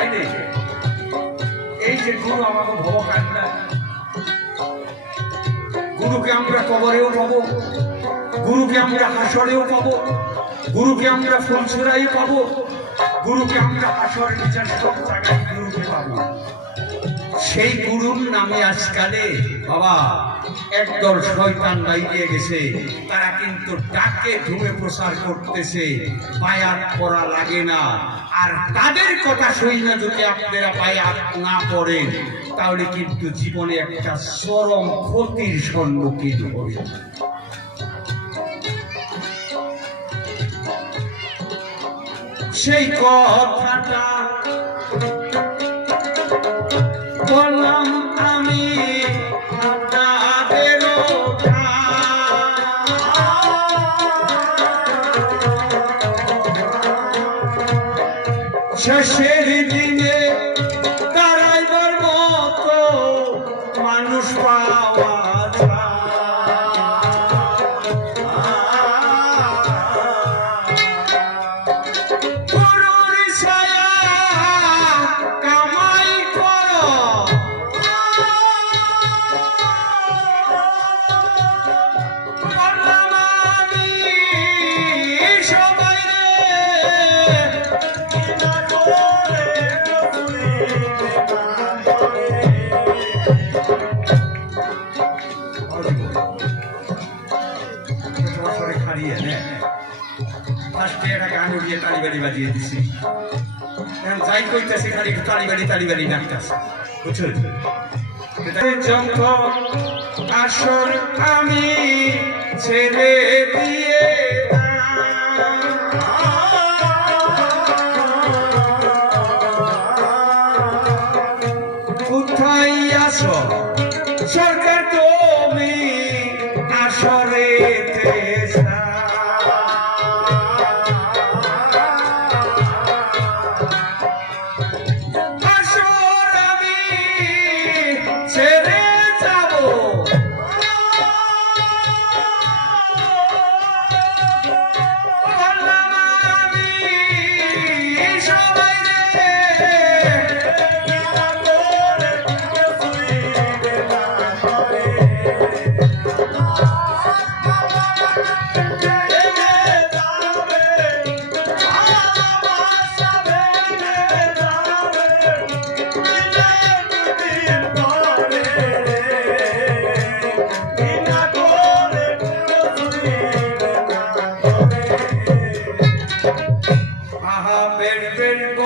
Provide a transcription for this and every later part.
তাই নেই এই যে? গুরু আমাকে ভবকান্ডা গুরুকে আমরা কবরেও পাবো, গুরুকে আমরা হাসরেও পাবো, গুরুকে আমরা ফুলছড়াই পাবো, গুরুকে আমরা সব জায়গায় গুরুকে পাবো। সেই গুরুর নামে আজকালে, বাবা একদল শয়তান বাইরে গেছে। তারা কিন্তু ডাকে ধুমে প্রচার করতেছে। বায়াত করা লাগে না। আর তাদের কথা না যদি আপনারা বায়াত না করেন, তাহলে কিন্তু জীবনে একটা চরম ক্ষতির সম্মুখীন হবে। সেই কথাটা শেষের দিনে দাঁড়াইবার মতো মানুষ পাওয়া বাজিয়ে দিছি। যাই খালি তালিবাড়ি তালিবাড়ি ডাকতেছে। আসর আমি ছেড়ে দিয়ে কোথায় আসো সরকার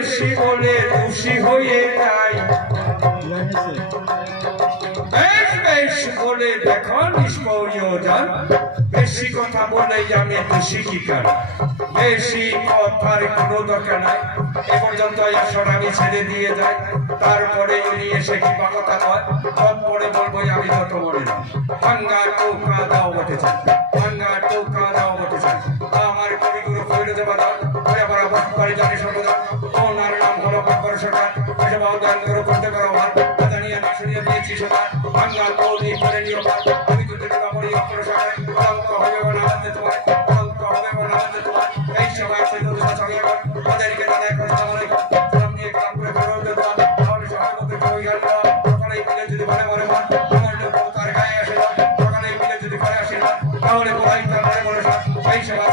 বলে খুশি হয়ে যায় বেশ বেশ, বলে দেখো নিষ্প্রয়োজন বেশি কথা বলে আমি খুশি কি কার। বেশি কথার কোনো দরকার নাই। এ পর্যন্ত আসর আমি ছেড়ে দিয়ে যাই। তারপরে উনি এসে কি কথা কয়? তারপরে বলব, আমি যত মনে না ভাঙ্গা টৌকা দাও বটে ভাও গান করো করতে করো আমার জানিয়ে না শুনিয়ে পেয়েছি সবার আমি গান করো দিয়ে করে নিও আমি যদি আমার ইয়ে করো সবাই কলঙ্ক হবে না আমাদের তোমার কলঙ্ক হবে না আমাদের তোমার এই সময় সেই দুর্গা সঙ্গে তাদেরকে তাদের কথা মনে করতাম নিয়ে কাম করে করো যেতাম তাহলে সবাই মধ্যে কেউ গান করো তখন এই মিলে যদি মনে মনে মন আমার লোক তার গায়ে আসে না তখন এই মিলে যদি করে আসে না তাহলে কোথায় তার মনে মনে সেই সেবা